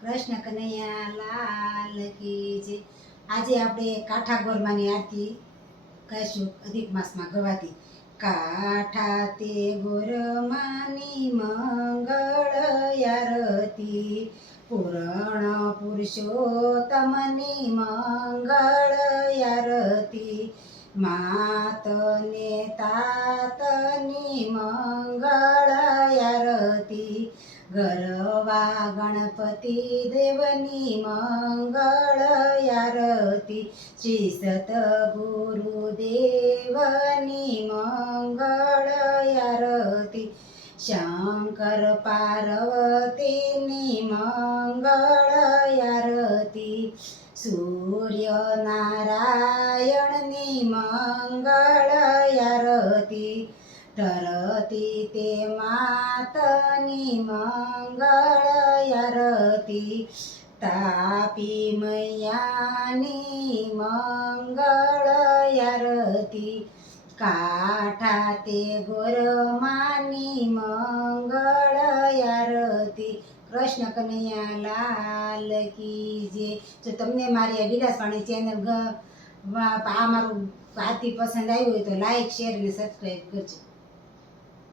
કૃષ્ણ કનૈયા લાલ કી જય। આજે આપણે કાંઠા ગોરમાની આરતી ગાઈશું અધિક માસમાં ગવાતી। કાંઠા તે ગોરમાની મંગળ આરતી, પૂરણ પુરુષોત્તમની મંગળ આરતી, માત ને તાતની મંગળ આરતી, ગરવા ગણપતિ દેવની મંગળ આરતી, શ્રી સતગુરુદેવની મંગળ આરતી, શંકર પાર્વતીની મંગળ આરતી, સૂર્ય નારાયણની મંગળ આરતી, ધરતી તે માતની મંગળ આરતી, તાપી મૈયાની મંગળ આરતી, કાંઠા તે ગોરમાની મંગળ આરતી। કૃષ્ણ કનૈયા લાલ કી જય। જો તમને મારી આ વિલાસવાણી ચેનલ આ મારું આરતી પસંદ આવી હોય તો લાઈક શેર અને સબસ્ક્રાઈબ કરજો।